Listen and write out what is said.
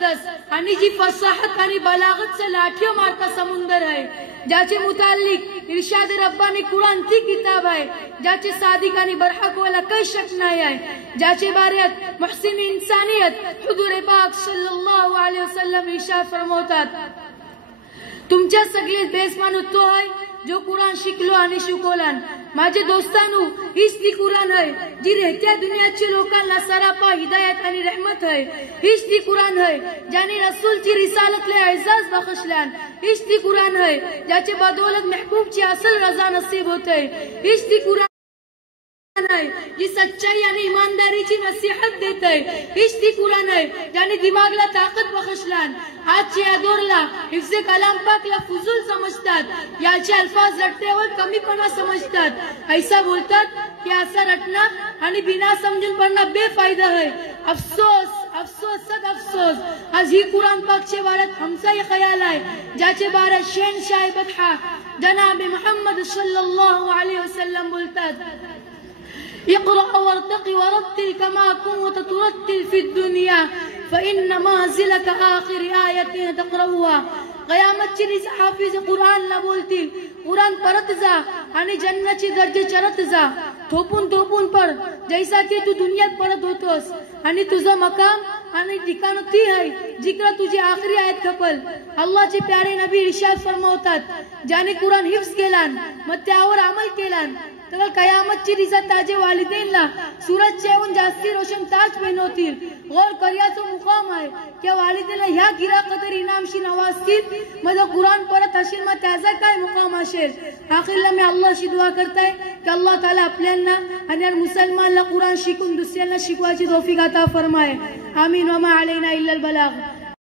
मुकद्दस आणि जी फसाहत आणि बलागत से लाठियों मारता समुंदर है, ज्याचे मुतालिक इरशाद रब्बानी कुरान ती किताब है, ज्याचे सादिक आणि बरहक वाला काही शक नाही आहे, ज्याचे बारेत मुहसिन इंसानियत हुजूर पाक सल्लल्लाहु अलैहि वसल्लम इरशाद फरमावतात, तुमच्या सगळे बेसमान तो आहे जो कुरान शिकलो आणि शिकवलान। माझे दोस्तांनो, हीच ती कुरान आहे जी रहत्या दुनियाच्या लोकांना सरापा हिदायत आणि रहमत आहे। हीच ती कुरान आहे ज्याने रसूलची रिसालतले एजाज बख्शलान। हीच ती कुरान आहे ज्याचे बदौलत महबूबची असल रजा नसीब होते। हीच ती कुरान है जी सच्चाई आणि ईमानदारीची नसीहत देत आहे। हीच ती कुरान आहे ज्याने दिमागला ताकद बख्शलान। आजच्या या दौरला हिफ्ज कलाम पाकला फुजूल समजतात, याचे अल्फाज रटण्यावर कमीपणा समजतात। ऐसा बोलतात की असा रटना आणि बिना समजून पडना बेफायदा है। अफसोस अफसोस सद अफसोस, आज ही कुरान पाकचे बारात हमचा ये ख्याल आहे ज्याचे बारात शहनशाह बदहा जनाब मोहम्मद सल्लल्लाहु अलैहि वसल्लम बोलतात, इक़रा वरतक़ी वरत्तिल कमा कुंत तुरत्तिल फी दुनिया फइन्न मंज़िलक आखिर आयतिन तक़रऊहा। क़यामतची रिज हाफिज कुरानला बोलतील, कुरान परत जा आणि जन्नतचे दर्जे चरत जा, थोपून थोपून पड जैसा की तू दुनियात पडत होतोस, आणि तुझं मकाम आणि ठिकाण ती आहे जिकडे तुझी आखरी आयत खपल। अल्लाहचे प्यारे नबी इरशाद फरमावतात, ज्याने कुरान हिफ्ज केलान मग त्यावर अमल केलान तर कयामतची रिजा ताजे वालिदेनला सूरजच्याहून जास्ती रोशन ताज पहनवतील। गौर करियाचो मुकाम आहे की वालिदेनला ह्या गिरा कदर इनामशी नवाजतील, मग कुरान परत असेल मग त्याचा काय मुकाम असेल। आखिरला मी अल्लाहशी दुआ करताय की अल्लाह ताला आपल्याला आणि मुसलमानला कुरान शिकून दुसऱ्यांना शिकवायची तौफीक अता फरमाए। आमीन व मा अलैना इल्लल बलाग।